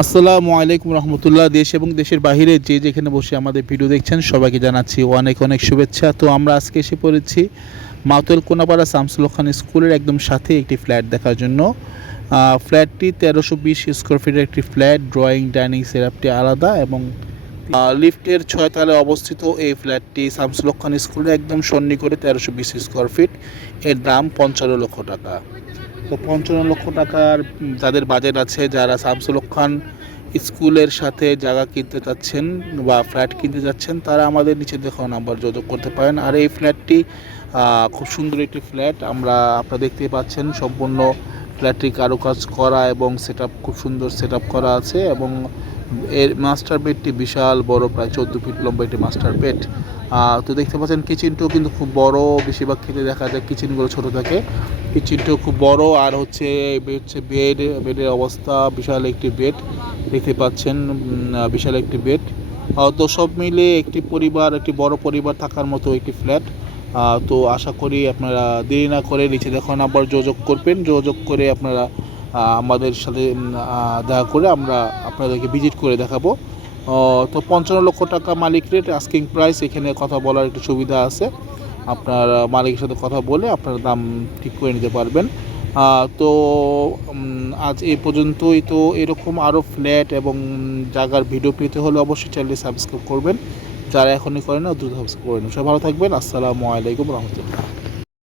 আসসালামু আলাইকুম রহমতুল্লাহ। দেশ এবং দেশের বাইরে যে যেখানে বসে আমাদের ভিডিও দেখছেন সবাইকে জানাচ্ছি অনেক অনেক শুভেচ্ছা। তো আমরা আজকে এসে পড়েছি মাতুয়াইল কোনাপাড়া শামসুল হক খান স্কুলের একদম সাথে একটি ফ্ল্যাট দেখার জন্য। ফ্ল্যাটটি 1320 স্কোয়ার ফিটের একটি ফ্ল্যাট। ড্রয়িং ডাইনিং সেটআপটি আলাদা এবং লিফটের 6 তলায় অবস্থিত এই ফ্ল্যাটটি শামসুল হক খান স্কুলের একদম সন্নিকটে 1320 স্কোয়ার ফিট। এর দাম 55 লক্ষ টাকা। তো 55 লক্ষ টাকার যাদের বাজেট আছে, যারা শামসুল হক খান স্কুলের সাথে জায়গা কিনতে চাচ্ছেন বা ফ্ল্যাট কিনতে যাচ্ছেন, তারা আমাদের নিচে দেখানো নাম্বার যোগাযোগ করতে পারেন। আর এই ফ্ল্যাটটি খুব সুন্দর একটি ফ্ল্যাট। আপনারা দেখতেই পাচ্ছেন সম্পূর্ণ ফ্ল্যাটটি কারুকাজ করা এবং খুব সুন্দর সেট করা আছে। এবং এর মাস্টার বেডটি বিশাল বড়, প্রায় 14 ফিট লম্বা একটি মাস্টার বেড। তো দেখতে পাচ্ছেন কিচেনটাও কিন্তু খুব বড়। বেশিরভাগ ক্ষেত্রে দেখা যায় কিচেনগুলো ছোট থাকে, কিচেনটাও খুব বড়। আর হচ্ছে বেডের অবস্থা বিশাল একটি বেড দেখতে পাচ্ছেন, বিশাল একটি বেড। তো সব মিলে একটি বড় পরিবার থাকার মতো একটি ফ্ল্যাট। তো আশা করি আপনারা দেরি না করে নিচে দেখুন আবার যোগাযোগ করবেন। যোগাযোগ করে আপনারা আমাদের সাথে দেখা করে আমরা আপনাদেরকে ভিজিট করে দেখাবো। তো 55 লক্ষ টাকা মালিক রেট, আস্কিং প্রাইস। এখানে কথা বলার একটু সুবিধা আছে, আপনার মালিকের সাথে কথা বলে আপনার দাম ঠিক করে নিতে পারবেন। তো আজ এই পর্যন্তই। তো এরকম আরও ফ্ল্যাট এবং জায়গার ভিডিও পেতে হলে অবশ্যই চ্যানেলটি সাবস্ক্রাইব করবেন। যারা এখনই করেন না দ্রুত সাবস্ক্রাইব করে নেন। সবাই ভালো থাকবেন। আসসালামু আলাইকুম রহমতুল্লাহ।